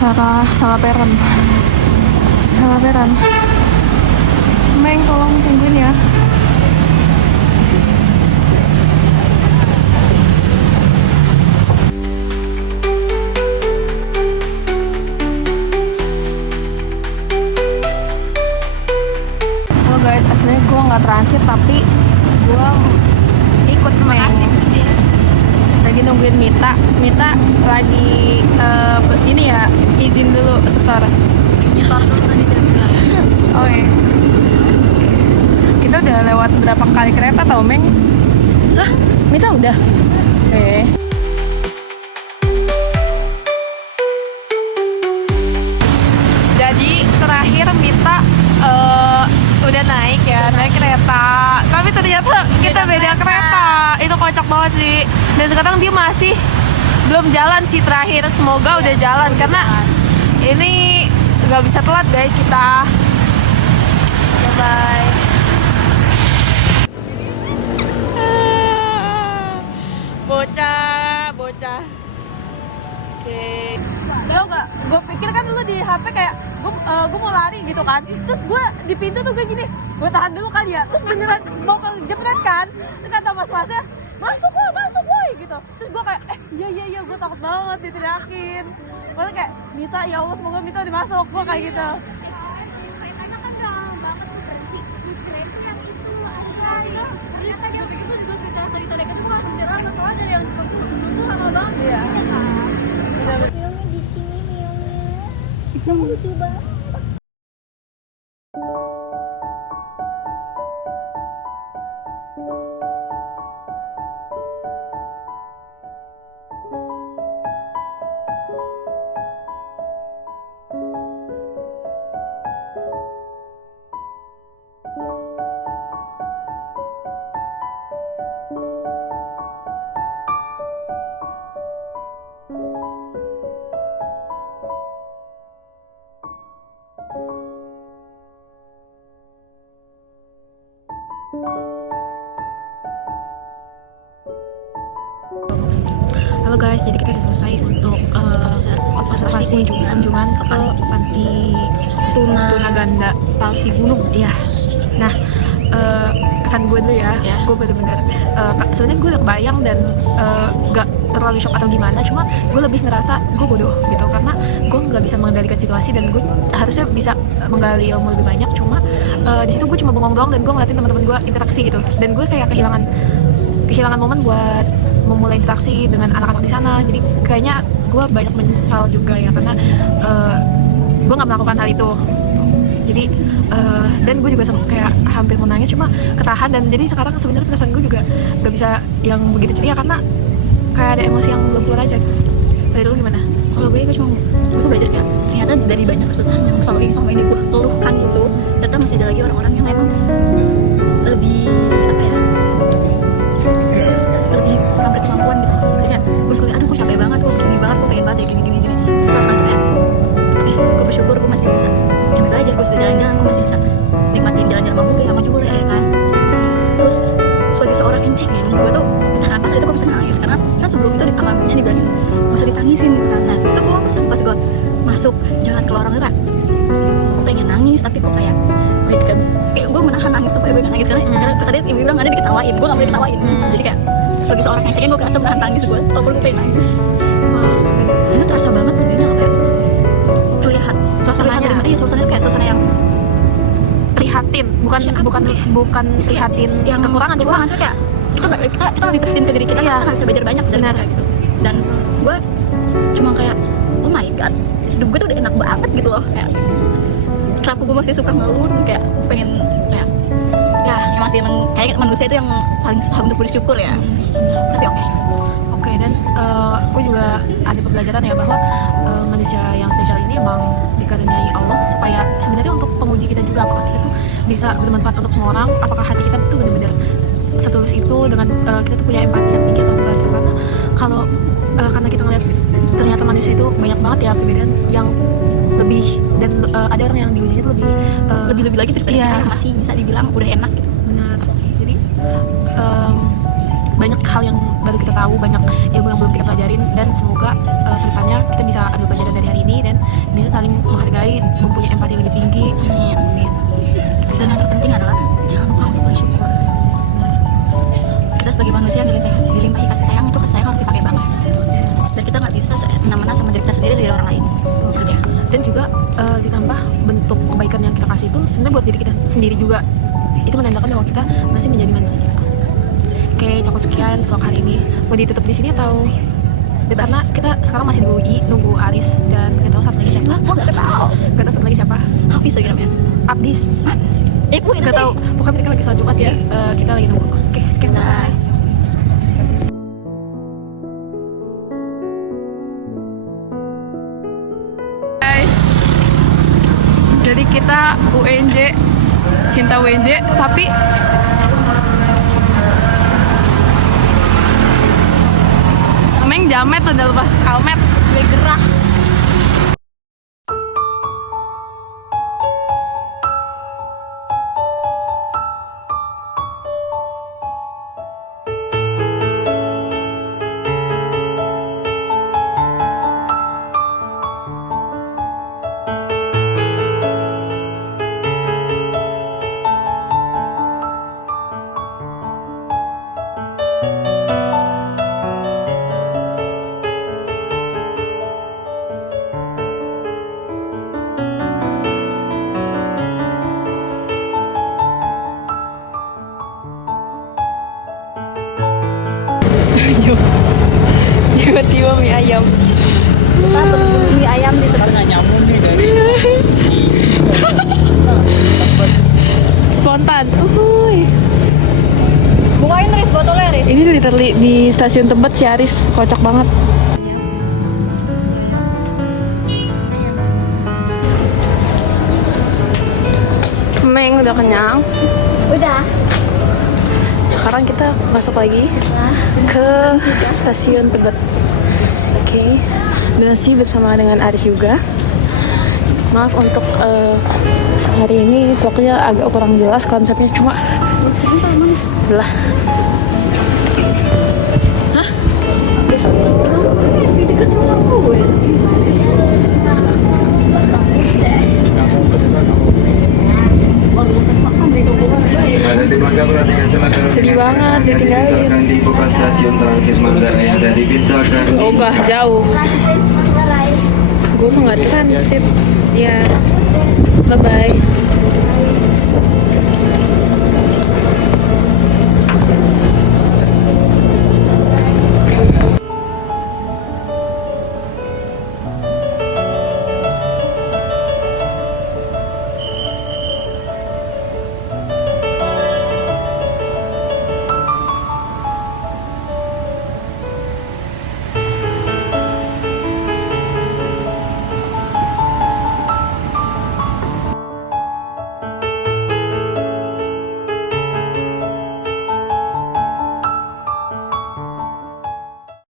salah peron. Meng, tolong tungguin ya. Halo guys, aslinya gue nggak transit tapi gue ikut Meng. Lagi nungguin Mita lagi ini ya, izin dulu setor. Nyetor dulu tadi jam berapa? Oh iya. Kita udah lewat berapa kali kereta tau Meng? Lah, Mita udah. Jadi terakhir Mita udah naik kereta. Tapi ternyata kita beda kereta. Itu kocak banget sih. Dan sekarang dia masih belum jalan sih terakhir. Semoga udah jalan karena ini nggak bisa telat guys kita. Bye. Bocah. Oke. Tau nggak? Gue pikir kan dulu di HP kayak gue mau lari gitu kan. Terus gue di pintu tuh gue gini, gue tahan dulu kali ya. Terus beneran mau ke jepret kan. Terus kata mas-masnya, masuk woy gitu. Terus gue kayak iya gue takut banget diteriakin. Gue kayak Mita, ya Allah semoga Mita udah masuk. Gue kayak gitu. Iya. Filmnya di sini kamu lucu banget. Halo guys, jadi kita udah selesai untuk observasi kunjungan ke panti tuna ganda Palsi Gunung. Iya. Nah, kesan gue dulu ya. Gue bener-bener sebenarnya gue udah kebayang dan gak terlalu shock atau gimana. Cuma gue lebih ngerasa gue bodoh gitu karena gue nggak bisa mengendalikan situasi dan gue harusnya bisa menggali ilmu lebih banyak. Cuma di situ gue cuma bengong doang dan gue ngeliatin teman-teman gue interaksi gitu. Dan gue kayak kehilangan momen buat memulai interaksi dengan anak-anak di sana. Jadi kayaknya gue banyak menyesal juga ya karena gue nggak melakukan hal itu. Jadi dan gue juga kayak hampir mau nangis cuma ketahan. Dan jadi sekarang sebenarnya perasaan gue juga nggak bisa yang begitu ceria karena kayak ada emosi yang belum keluar aja. Dari dulu gimana? Kalau gue belajar kayak ternyata dari banyak kesusahan yang selama ini gue keluhkan itu, ternyata masih ada lagi orang-orang yang emang lebih kurang berkemampuan gitu. Jadi kan gue suka aduh gue capek banget, gue gini banget, gue pengen banget ya gini. Setelah itu kayak oke, gue bersyukur gue masih bisa nyampe belajar, gue bisa jalan-jalan, gue masih bisa nikmatin jalan-jalan sama bule ya kan. Terus sebagai seorang yang cengeng, gue tuh kenapa itu gue bisa nangis karena kan sebelum itu alaminya dibilangin gak usah ditangisin gitu kan. Nah itu gue pas gue masuk jalan ke lorong itu kan gue pengen nangis tapi kok kayak gue menahan nangis supaya gue gak nangis karena tadi ibu bilang ada diketawain, gue gak boleh diketawain. Jadi kayak sebagai seorang yang cengeng gue berasa menahan tangis gue walaupun gue pengen nangis. Itu terasa banget sedihnya loh, kayak terlihat suasananya kayak suasana yang prihatin, bukan prihatin yang kekurangan cuma kayak kita lebih prihatin ke diri kita. Iya, kita bisa belajar banyak dari mereka gitu. Dan gue cuma kayak oh my god, hidup gue tuh udah enak banget gitu loh. Kayak kenapa gue masih suka ngeluh, kayak pengen kayak ya masih kayak manusia itu yang paling susah untuk bersyukur ya. Tapi oke, dan gue juga ada pembelajaran ya bahwa manusia yang spesial ini emang dikaruniai Allah supaya sebenarnya untuk penguji kita juga apakah kita tuh bisa bermanfaat untuk semua orang, apakah hati kita tuh benar-benar setulus itu dengan kita tuh punya empati yang tinggi atau enggak gitu. Karena kalau karena kita ngeliat ternyata manusia itu banyak banget ya perbedaan yang lebih, dan ada orang yang diujinya tuh lebih lagi daripada kita yang masih bisa dibilang udah enak gitu. Benar. Jadi banyak hal yang baru kita tahu, banyak ilmu yang belum kita pelajarin, dan semoga kedepannya kita bisa ambil pelajaran dari hari ini dan bisa saling menghargai, mempunyai empati yang lebih tinggi. Amin. Dan yang terpenting adalah jangan lupa untuk bersyukur. Kita sebagai manusia yang dilimpahi kasih sayang, itu kasih sayang harus dipakai banget sih. Dan kita nggak bisa seenak-enak sama diri kita sendiri dari orang lain. Gitu ya. Dan juga ditambah bentuk kebaikan yang kita kasih itu sebenarnya buat diri kita sendiri juga. Itu menandakan bahwa kita masih menjadi manusia. Oke, cukup sekian vlog hari ini. Mau ditutup di sini atau? Karena kita sekarang masih di UI, nunggu Aris dan nggak tahu satu lagi siapa. Nggak tahu. Nggak tahu satu lagi siapa. Hafiz lagi namanya. Abdis. Gue Nggak tahu. Pokoknya mereka lagi sholat Jumat, jadi kita lagi nunggu. Oke, sekian. Bye. Guys, jadi kita UNJ, cinta UNJ, tapi Meng jamet udah lepas helmet, gue gerah. Tiba-tiba mie ayam. Kita berburu mie ayam di tempat. Nyambung nih dari Spontan. Uhuy. Bukain Riz botolnya Riz. Ini literally di stasiun Tebet si Aris, kocak banget. Meng udah kenyang. Udah. Sekarang kita masuk lagi ke stasiun Tebet. Oke, masih bersama dengan Aris juga. Maaf untuk hari ini vlognya agak kurang jelas konsepnya, cuma belah. Hah? Di dekat rumah gue. Sedih banget ditinggalin. Di buka stasiun transit Manggarai yang ada di Bintaro. Oh enggak, jauh. Gue mau nggak transit. Ya, bye bye.